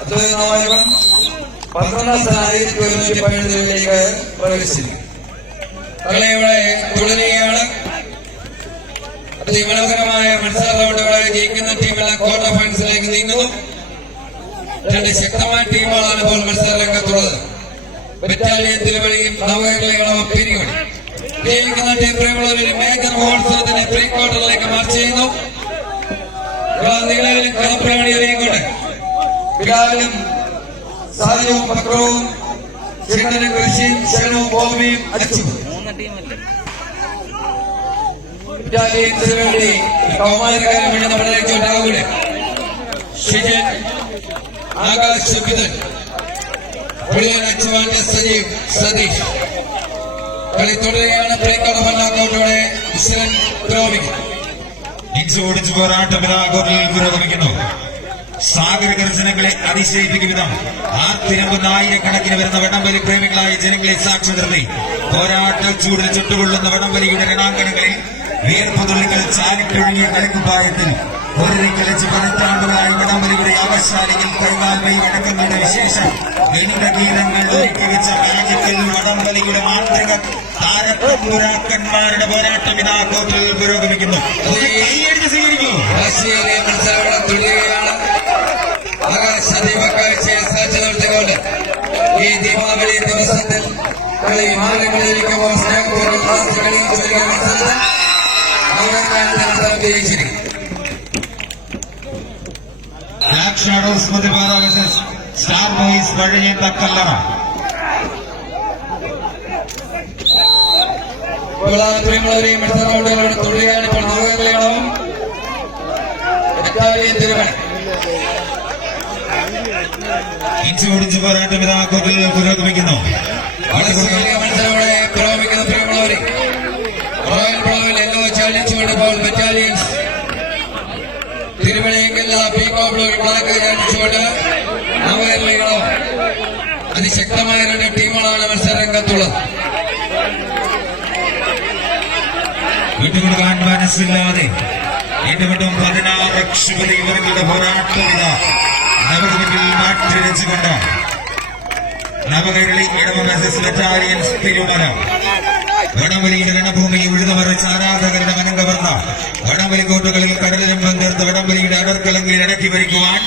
അദ്വൈതനായകൻ പന്ത്രണ്ടാം പ്രവേശിച്ചു ഇവിടെ ജയിക്കുന്ന ടീമുകൾ ക്വാർട്ടർ ഫൈനൽസിലേക്ക് നീങ്ങുന്നു രണ്ട് ശക്തമായ ടീമുകളാണ് ഇപ്പോൾ മത്സര രംഗത്തുള്ളത് ബറ്റാലിയൻ തിരുവഴിയും നവകേരളകളും പ്രീ ക്വാർട്ടറിലേക്ക് മാർച്ച് ചെയ്യുന്നു കളപ്രവണി ഒരുങ്ങിക്കൊണ്ട് ബിലാലും സാധ്യവും പത്രവും ശ്രീകണ്ഠനും കൃഷിയും ശരണവും ഭൂമിയും അടിച്ചു. വേണ്ടി കൗമാരക്കാരൻ വേണ്ടി നമ്മുടെ രാഹുൽ ഷിജൻ ആകാശ് സുബിതൻ മുഴുവൻ സജീവ് സതീഷ്. കളി തുടരുകയാണ്. പ്രിയങ്കട മണ്ണാക്കോട്ടോടെ വിശ്വൻ പുരോഗമിക്കും ഓടിച്ചു പോരാട്ടം ഇതാഘോഷത്തിൽ പുരോഗമിക്കുന്നു. സാഗര ദർശനങ്ങളെ അതിശയിപ്പിക്കും വിധം ആർത്തിരമ്പുന്ന ആയിരക്കണക്കിന് വരുന്ന വടംവലി പ്രേമികളായ ജനങ്ങളെ സാക്ഷി നിർത്തി പോരാട്ട ചൂടിൽ ചുട്ടുകൊള്ളുന്ന വടംവലിയുടെ രണാങ്കണങ്ങളിൽ വീർപ്പുതുള്ളികൾ ചാരിട്ടൊഴുകിയ കളിക്കുപ്പായത്തിൽ ഒരിക്കലച്ച് പതിറ്റാണ്ടുകളായി വടംവലിയുടെ അവശാലികൾ കൈകാൽമൈ അടക്കങ്ങളുടെ വിശേഷം ഗണിത ഗീതങ്ങൾ ഒരുക്കി രാജ്യത്തിൽ വടംവലിയുടെ മാന്ത്രിക താരപ്പുരാക്കന്മാരുടെ പോരാട്ടം ഇതാ കോട്ടിൽ പുരോഗമിക്കുന്നു. കളി മാലങ്ങളിരിക്കുമ്പോൾ സ്നേഹപൂർവം ക്ലാസുകളിൽ ചൊല്ലിയ മത്സരത്തിൽ അവഗണന ജയിച്ചിരിക്കും ബ്ലാക്ക് ഷാഡോസ് മതി പാരാലിസിസ് സ്റ്റാർ ബോയ്സ് വഴിയേണ്ട കല്ലറ. പ്രിയമുള്ളവരെയും മത്സര റൗണ്ടുകളോട് തുടരുകയാണ് ഇപ്പോൾ നവകേരളവും തിരുവനന്തപുരം തിരുവണി ഇഞ്ച് ഓടിച്ച് പോരാട്ടം ഇതാ പുരോഗമിക്കുന്നു. വളർച്ചയേറിയ മത്സരങ്ങളെ പുരോഗമിക്കുന്ന പ്രിയമുള്ളവരെ റോയൽ ബ്ലോവിൽ എല്ലോ ചാലിച്ചുകൊണ്ട് ഇപ്പോൾ ബറ്റാലിയൻസ് തിരുവനയെങ്കിൽ പീകോ ബ്ലോയിൽ ബ്ലാക്ക് ചാലിച്ചുകൊണ്ട് നവകേരളികളോ അതിശക്തമായ രണ്ട് ടീമുകളാണ് മത്സര രംഗത്തുള്ളത് വിട്ടുകൊടുക്കാൻ മനസ്സില്ലാതെ വീണ്ടും പതിനാറ് ലക്ഷപതി ഇവരുടെ പോരാട്ടം ഇതാ. നവകേരളിൽ മാറ്റിരച്ചുകൊണ്ട് നവകേരളി ഇടവകാശ ബറ്റാലിയൻ തിരുമല വടംവലിയുടെ രണഭൂമി ഉഴുതമറിച്ച ആരാധകരുടെ വടംവലി വടംവലിക്കോട്ടുകളിൽ കടലംബം തീർത്ത് വടംവലിയുടെ അടർക്കലങ്ങൾ ഇടക്കി വരിക്കുവാൻ